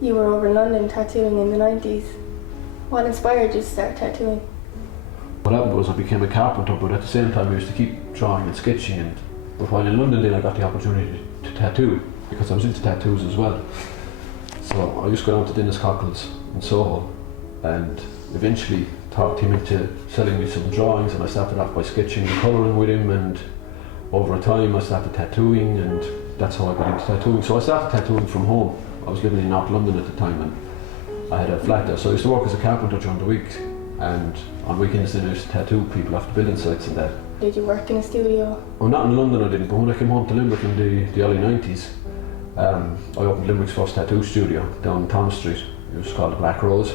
You were over in London tattooing in the 90s. What inspired you to start tattooing? What happened was I became a carpenter, but at the same time I used to keep drawing and sketching. But while in London then I got the opportunity to tattoo, because I was into tattoos as well. So I used to go down to Dennis Cockles in Soho and eventually talked him into selling me some drawings, and I started off by sketching and colouring with him, and over a time I started tattooing, and that's how I got into tattooing. So I started tattooing from home. I was living in North London at the time and I had a flat there, so I used to work as a carpenter during the week, and on weekends then I used to tattoo people off the building sites and that. Did you work in a studio? Well, not in London I didn't, but when I came home to Limerick in the early 90s, I opened Limerick's first tattoo studio down Thomas Street. It was called the Black Rose.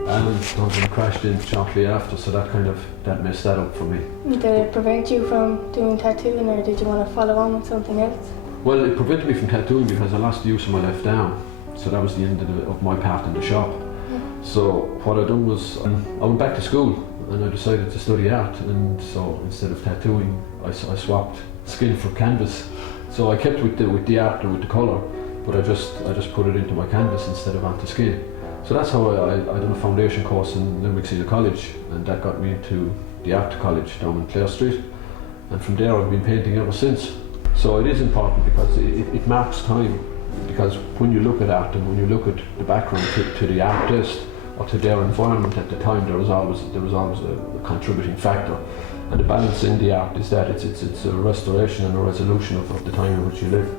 And London crashed in shortly after, so that messed that up for me. Did it prevent you from doing tattooing, or did you want to follow on with something else? Well, it prevented me from tattooing because I lost the use of my left arm. So that was the end of my part in the shop. So what I done was I went back to school and I decided to study art, and so instead of tattooing I swapped skin for canvas. So I kept with the art and with the colour, but I just put it into my canvas instead of onto skin. So that's how I done a foundation course in Limerick Senior College, and that got me into the art college down in Clare Street, and from there I've been painting ever since. So it is important because it marks time, because when you look at art and when you look at the background to the artist or to their environment at the time, there was always a contributing factor, and the balance in the art is that it's a restoration and a resolution of the time in which you live.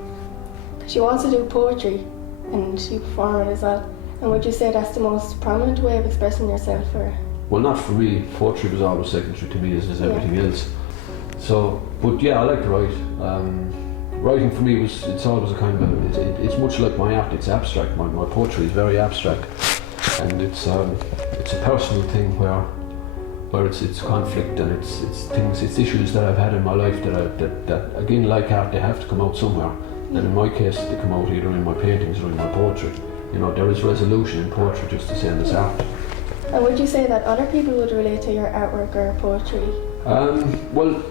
Because you also do poetry and you perform it as well. And would you say that's the most prominent way of expressing yourself? Or? Well, not for me. Poetry was always secondary to me as everything else. So, but yeah, I like to write. Writing for me it's always a kind of, it's much like my art, it's abstract. My poetry is very abstract. And it's a personal thing where it's conflict and it's issues that I've had in my life that again, like art, they have to come out somewhere. And in my case, they come out either in my paintings or in my poetry. You know, there is resolution in poetry just the same as art. And would you say that other people would relate to your artwork or poetry? Well,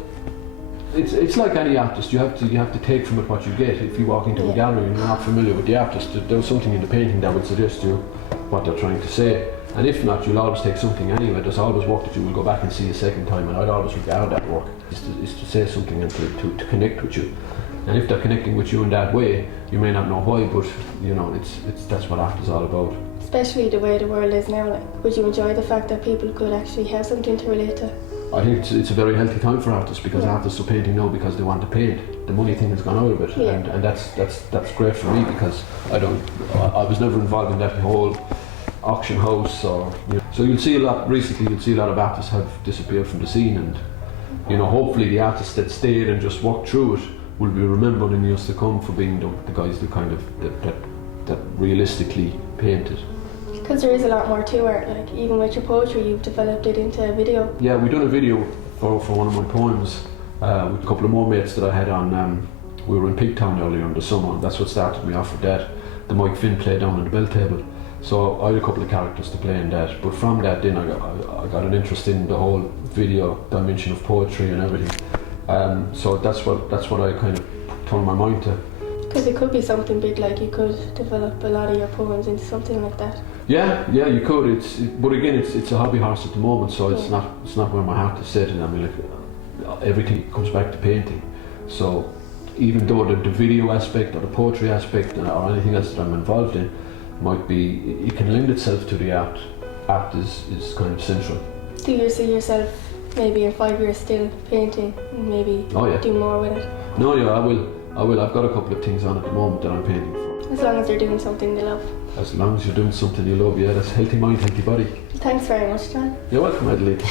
it's like any artist. You have to take from it what you get. If you walk into a gallery and you're not familiar with the artist, there's something in the painting that would suggest to you what they're trying to say. And if not, you'll always take something anyway. There's always work that you will go back and see a second time, and I'd always regard that work is to say something and to connect with you. And if they're connecting with you in that way, you may not know why, but you know, that's what art is all about. Especially the way the world is now, like, would you enjoy the fact that people could actually have something to relate to? I think it's a very healthy time for artists, because artists are painting now because they want to paint. The money thing has gone out of it, and that's great for me, because I was never involved in that whole auction house or, you know. So you'll see a lot of artists have disappeared from the scene, and you know, hopefully the artists that stayed and just walked through it will be remembered in years to come for being the guys that realistically painted. Because there is a lot more to art, like even with your poetry you've developed it into a video. Yeah, we've done a video for one of my poems with a couple of more mates that I had on. We were in Pigtown earlier in the summer, and that's what started me off with that. The Mike Finn played down on the bell table, so I had a couple of characters to play in that, but from that then I got an interest in the whole video dimension of poetry and everything. So that's what I kind of turned my mind to. Because it could be something big, like you could develop a lot of your poems into something like that. Yeah, you could. But again, it's a hobby horse at the moment, so it's not where my heart is set. And I mean, like, everything comes back to painting. So even though the video aspect or the poetry aspect or anything else that I'm involved in might be, it can lend itself to the art. Art is kind of central. Do you see yourself maybe in 5 years still painting and maybe do more with it? No, yeah, I will. I've got a couple of things on at the moment that I'm painting for. As long as you're doing something you love. As long as you're doing something you love, yeah, that's healthy mind, healthy body. Thanks very much, John. You're welcome, Adelaide.